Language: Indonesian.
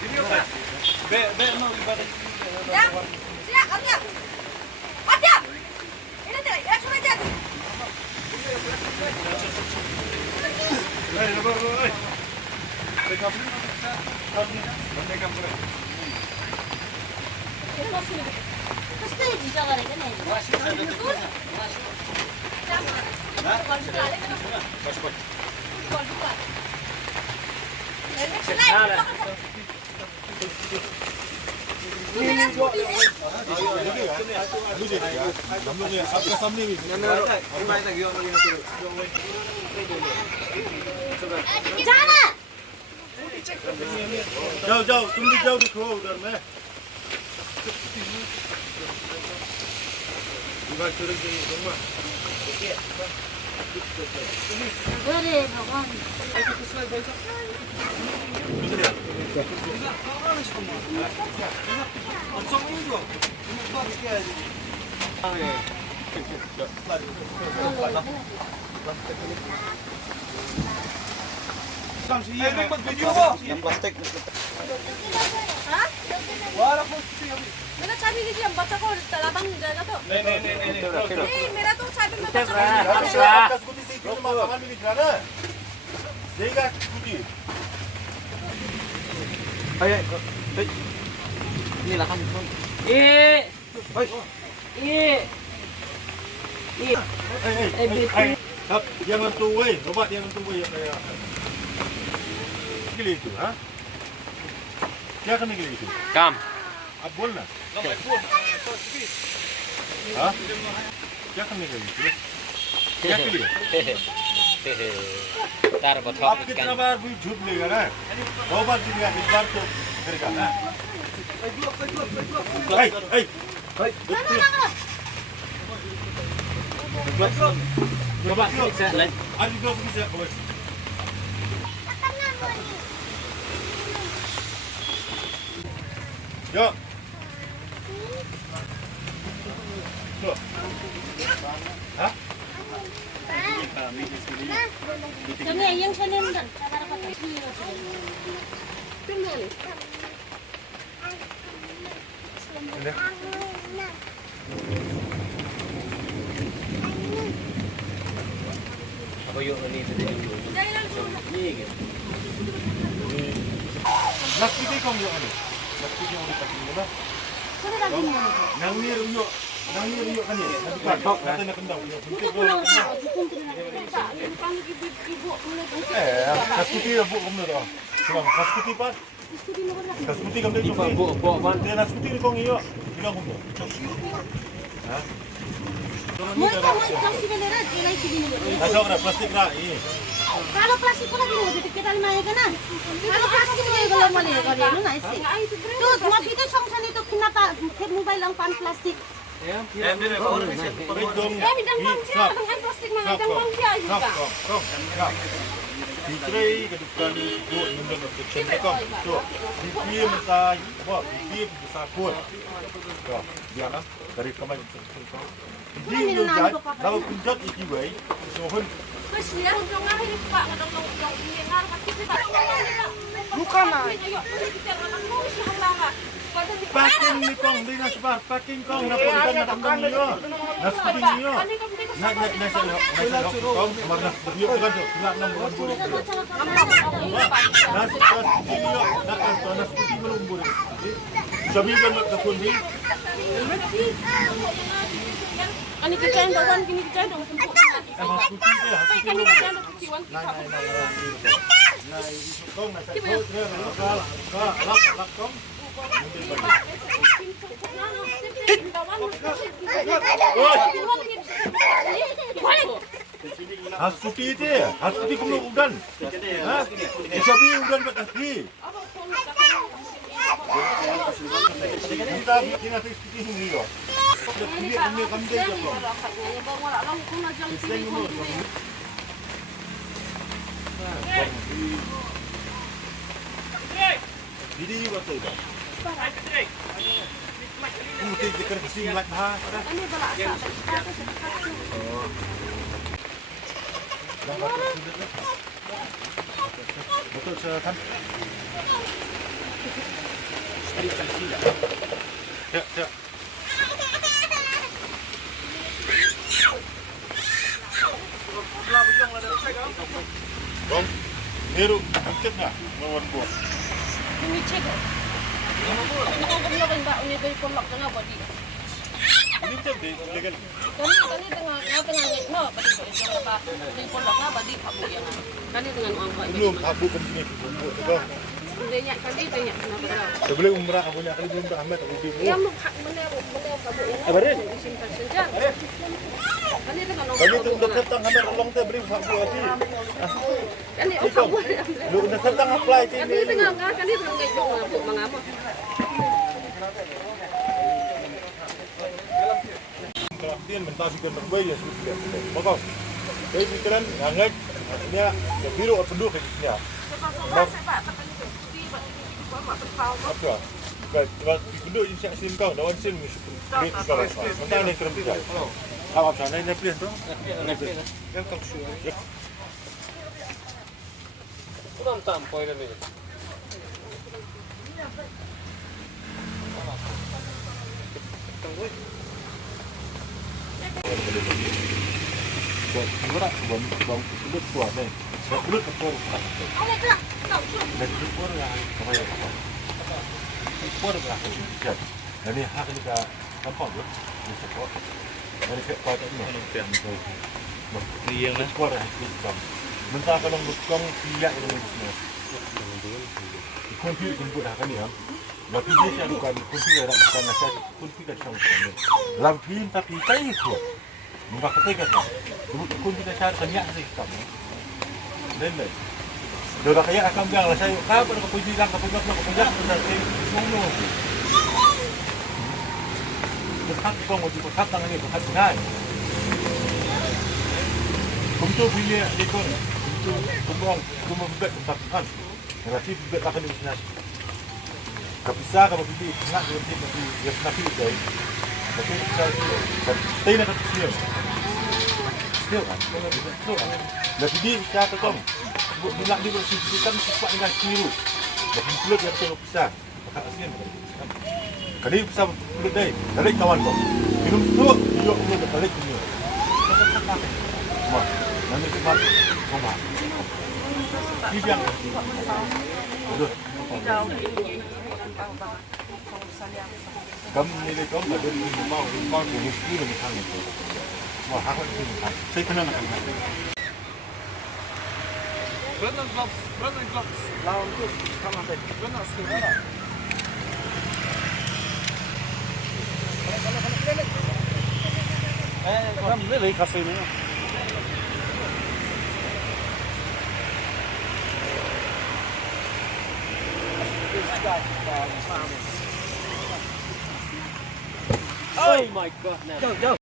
Ya, siap, siap. Siap. Ini deh, ya sudah jadi. Pasti bisa kan ini. आपका सामने भी जाना जाओ जाओ तुम भी जाओ दिखो उधर में अरे भगवान yang plastik Hah? मेरा चाबी दीजिए हम बच्चा को तालाबंद हो जाएगा तो नहीं मेरा तो चाबी में बच्चा को आपका स्कूटी से क्यों सामान भी निकला ना देगा scooty Inilah kamu. Hap, jangan tuwe, coba jangan tuwe ya kayak gili itu, ha? क्या करने के लिए थी? काम आप बोलना हाँ क्या करने के लिए थी? क्या के लिए तार आप बता कितना बार भी झूठ लेगा ना 2 बार जीतेगा एक बार तो करेगा ना coba periksa lain. आज दो bisa Yo. Tuh. Hah? kami yang sana kan sabar apa Ini. Ako yung ini tadi dulu. Ini gitu. Nasi kong yo ano? Nasi kong udah pakai mana? Nangir yo kan ya. Patok kata nak kendang yo. Kaskuti ya bu kamu dah. Coba kaskuti pak. Kaskuti kamu tu. Bu ban. Dia kaskuti ni kong iyo. Bilang kamu. Hah? mau plastik beneran jelai sini Ada orang plastik lah ini. kalau plastik pula gini jadi kita lima ya kan kalau plastik ini kalau mau lihat kalau ini nggak sih tuh cuma itu songsan itu kenapa mobile lang pan plastik Bidang manusia dengan plastik mana bidang manusia juga Ditray ke depan bu nundang ke cendekam. Tuh, bibir mentai, wah bibir besar kuat. Tuh, biar lah dari kemarin. Bibir yo jat, lalu punjat iki wei, sohon. Kesian dong hari Pak ngadong ini ngar pasti Pak bukan mah Paking ni kong di nasbar, paking kong na punta na tandang niyo. Naskuting niyo. Na kong marna beriyo kan tu, nak nam bulan. Naskuting niyo, na kanto naskuting melumbur. Sabi kan makapun ni. Ani kecain kawan kini kecain dong sempuk. Naskuting dia. Kan kecain dong kiwan. Kong na sa hotel na lak kong. Haskuti itu, haskuti kamu udan. Hah? Isabi udan berkaki. Kita bikin nasi seperti ini yo. Ini kami dia yo. Jadi waktu itu. Mesti dikir kesing lak ha. Oh. Betul kan? Ya, ya. Bang, Heru, ikut nggak lawan gua? Ini cek. Ini kan lawan Mbak ini dari kolak tengah body. Ini cek di legal. Kani tengah no, badi ko ito ba. Dari kolak na badi abu yang. Kani dengan uang ko. Belum, abu kemana itu? Bang, Hindi niya kani niya na. sebelum umrah aku punya kali belum Ahmed aku bingung. Ya mo mana kabu yang. Kabarin. Isim person dyan. Kani dengan uang. Kali itu udah datang Ahmed tolong teh beli abu lagi. Kani o kabu. Lu udah datang apply Kani sini. tengah kani tengah ngayon mga po mga mo. Kelaktian mentasikan berbagai ya sudah. Bakal. Jadi pikiran hangat, artinya ya biru atau penduk kayaknya. Apa? Kalau penduk ini saya sim kau, lawan sim mesti beri kalau. Mana ni kerem bijak. Awak sana ni pilih tu. Yang kau suruh. Kurang tampoi dah ni. Buat bang penduk kuat ni. Penduk kepor. Dan kepor yang kemana apa? Kepor yang bijak. Dan ni hak ni kat apa tu? Ni support. Dari kepor tu ni. Iya lah. Kepor yang bijak. Mentah kalau bukong pilihan ini semua. Kunci jemput dah kan ya. Tapi dia yang bukan kunci dah bukan saya kunci dah sama sama. Lampin tapi kai itu. Muka ketika kan. Kunci dah cara banyak sih kamu. Dan lain. Dah kayak akan bilang lah saya kapan kau kunci lang kau punjak benar saya semua. Dekat kau mau dekat tangan ni dekat benar. Kunci pilih ikon. Kumpulan bet tempat kan. Nanti bet akan di sini. Kapisa kalau pilih nak nanti dia nak pilih day. Tapi saya nak pilih. Dia kan. Tapi dia siapa tu? Bila dia bersihkan cepat dengan siru. Tapi kulit yang tu pisah. Maka asin. Kali pisah kulit day. Tarik kawan kau. Minum tu dia kulit tarik ni. Semua. Nanti kita semua. Bidang. Betul. Kamu ni kamu ada di rumah, rumah tu mesti lebih sangat. Wah, aku ni kan. Saya kenal nak kan. Brandon Gloves. Lawan tu. Kamu apa? Brandon Silva. Kamu ni kasih ni. Oh my god, now. Go.